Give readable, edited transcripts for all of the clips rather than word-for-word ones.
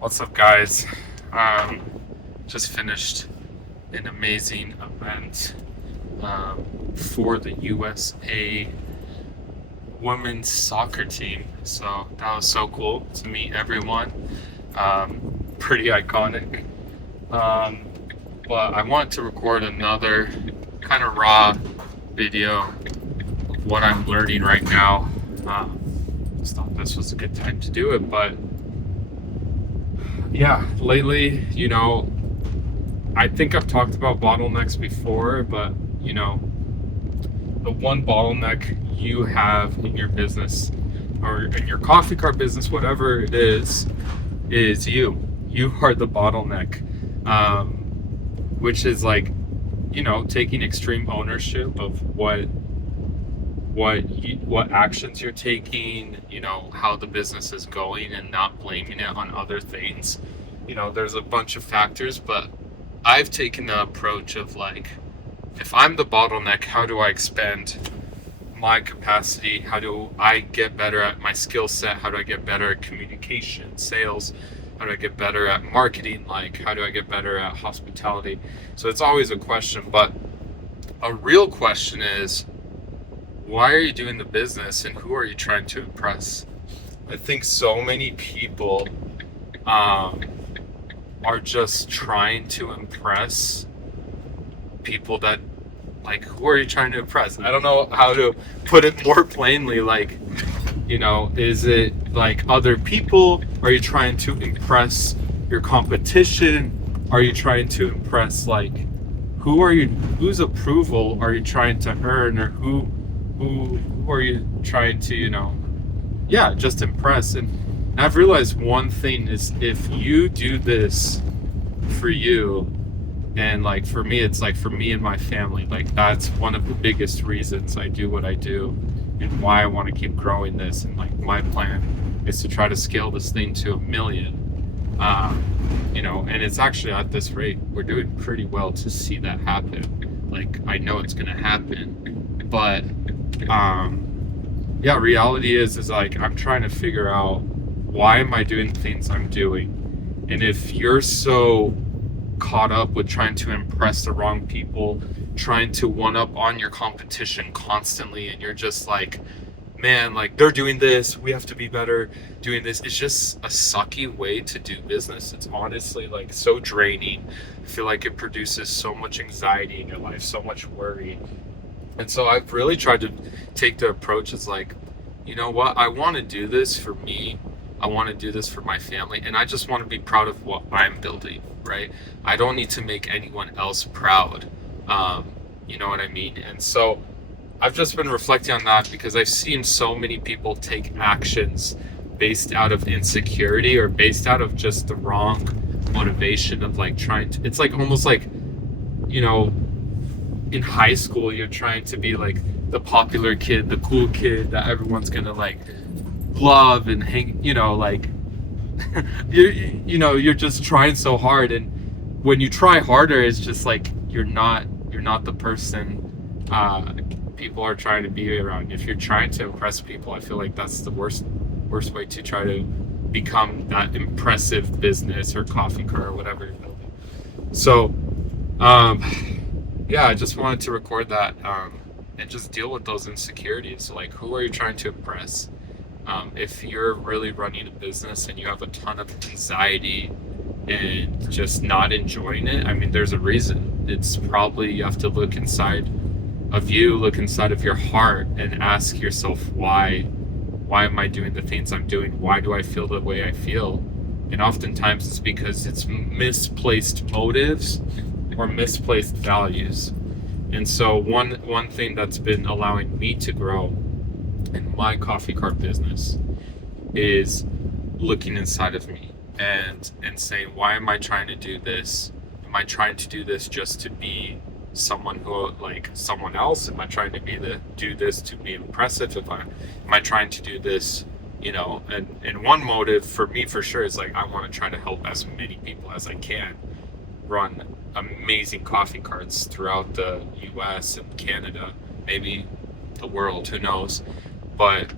What's up, guys? Um, just finished an amazing event for the USA women's soccer team. So that was so cool to meet everyone. Pretty iconic. Um, but I wanted to record another kind of raw video of what I'm learning right now. Just thought this was a good time to do it, but yeah, lately, I think I've talked about bottlenecks before, but the one bottleneck you have in your business or in your coffee cart business, whatever it is you. You are the bottleneck, which is like, taking extreme ownership of what actions you're taking, how the business is going, and not blaming it on other things. There's a bunch of factors, but I've taken the approach of like, if I'm the bottleneck, how do I expand my capacity? How do I get better at my skill set? How do I get better at communication, sales? How do I get better at marketing? Like, how do I get better at hospitality? So it's always a question, but a real question is, why are you doing the business and who are you trying to impress? I think so many people are just trying to impress people that, like, who are you trying to impress? I don't know how to put it more plainly. Like, is it like other people? Are you trying to impress your competition? Are you trying to impress, like, whose approval are you trying to earn, or who are you trying to, just impress? And I've realized one thing is, if you do this for you, and like for me, it's like for me and my family, like that's one of the biggest reasons I do what I do and why I want to keep growing this. And like my plan is to try to scale this thing to 1 million. And it's actually at this rate, we're doing pretty well to see that happen. Like, I know it's going to happen, but reality is like, I'm trying to figure out, why am I doing the things I'm doing? And if you're so caught up with trying to impress the wrong people, trying to one up on your competition constantly, and you're just like, man, like, they're doing this, we have to be better doing this, it's just a sucky way to do business. It's honestly like so draining. I feel like it produces so much anxiety in your life, so much worry. And so I've really tried to take the approach as like, you know what, I want to do this for me. I want to do this for my family, and I just want to be proud of what I'm building, right? I don't need to make anyone else proud. You know what I mean? And so I've just been reflecting on that, because I've seen so many people take actions based out of insecurity, or based out of just the wrong motivation of like trying to, it's like almost like, in high school, you're trying to be like the popular kid, the cool kid that everyone's gonna like love and hang, like you're just trying so hard, and when you try harder, it's just like you're not the person people are trying to be around. If you're trying to impress people, I feel like that's the worst way to try to become that impressive business or coffee car or whatever you're building. So I just wanted to record that, and just deal with those insecurities. Like, who are you trying to impress? If you're really running a business and you have a ton of anxiety and just not enjoying it, I mean, there's a reason. It's probably, you have to look inside of you, look inside of your heart, and ask yourself, why am I doing the things I'm doing? Why do I feel the way I feel? And oftentimes it's because it's misplaced motives or misplaced values. And so one thing that's been allowing me to grow in my coffee cart business is looking inside of me and saying, why am I trying to do this? Am I trying to do this just to be someone who, like someone else? Am I trying to do this to be impressive? Am I trying to do this, and one motive for me for sure is like, I want to try to help as many people as I can run amazing coffee carts throughout the US and Canada, maybe the world, who knows. But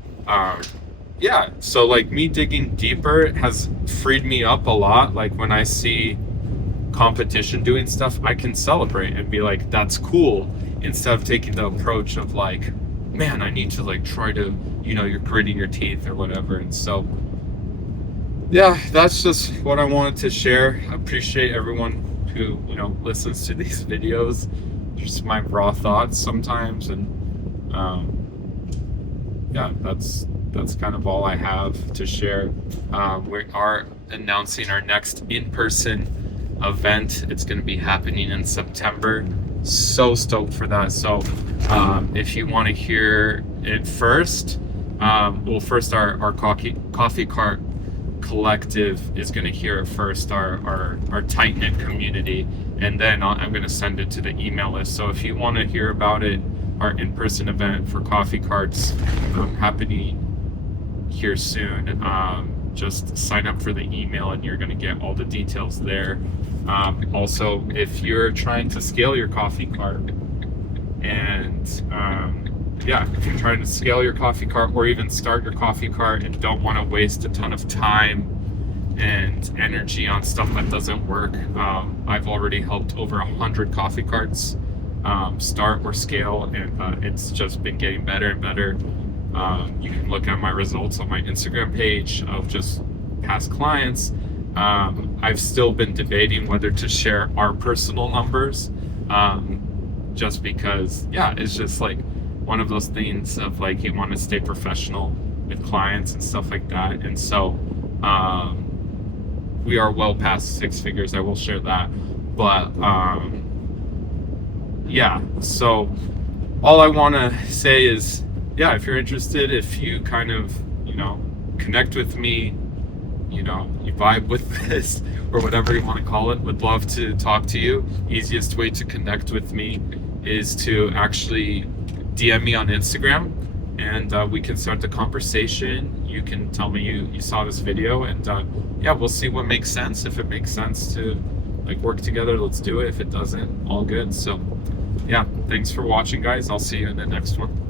yeah, so like me digging deeper has freed me up a lot. Like when I see competition doing stuff, I can celebrate and be like, that's cool, instead of taking the approach of like, man, I need to like try to, you're gritting your teeth or whatever. And so, yeah, that's just what I wanted to share. I appreciate everyone who, listens to these videos, just my raw thoughts sometimes. And yeah, that's kind of all I have to share. We are announcing our next in-person event. It's going to be happening in September. So stoked for that. So if you want to hear it first, first our coffee cart collective is going to hear it first, our tight knit community, and then I'm going to send it to the email list. So if you want to hear about it, our in-person event for coffee carts happening here soon, just sign up for the email and you're going to get all the details there. Also, if you're trying to scale your coffee cart and if you're trying to scale your coffee cart or even start your coffee cart and don't want to waste a ton of time and energy on stuff that doesn't work, I've already helped over 100 coffee carts start or scale, and it's just been getting better and better. You can look at my results on my Instagram page of just past clients. I've still been debating whether to share our personal numbers, just because, it's just like one of those things of like, you want to stay professional with clients and stuff like that. And so we are well past 6 figures. I will share that. But so all I want to say is, if you're interested, if you kind of, connect with me, you vibe with this or whatever you want to call it, would love to talk to you. Easiest way to connect with me is to actually DM me on Instagram, and we can start the conversation. You can tell me you saw this video, and we'll see what makes sense. If it makes sense to like work together, let's do it. If it doesn't, all good. So thanks for watching, guys. I'll see you in the next one.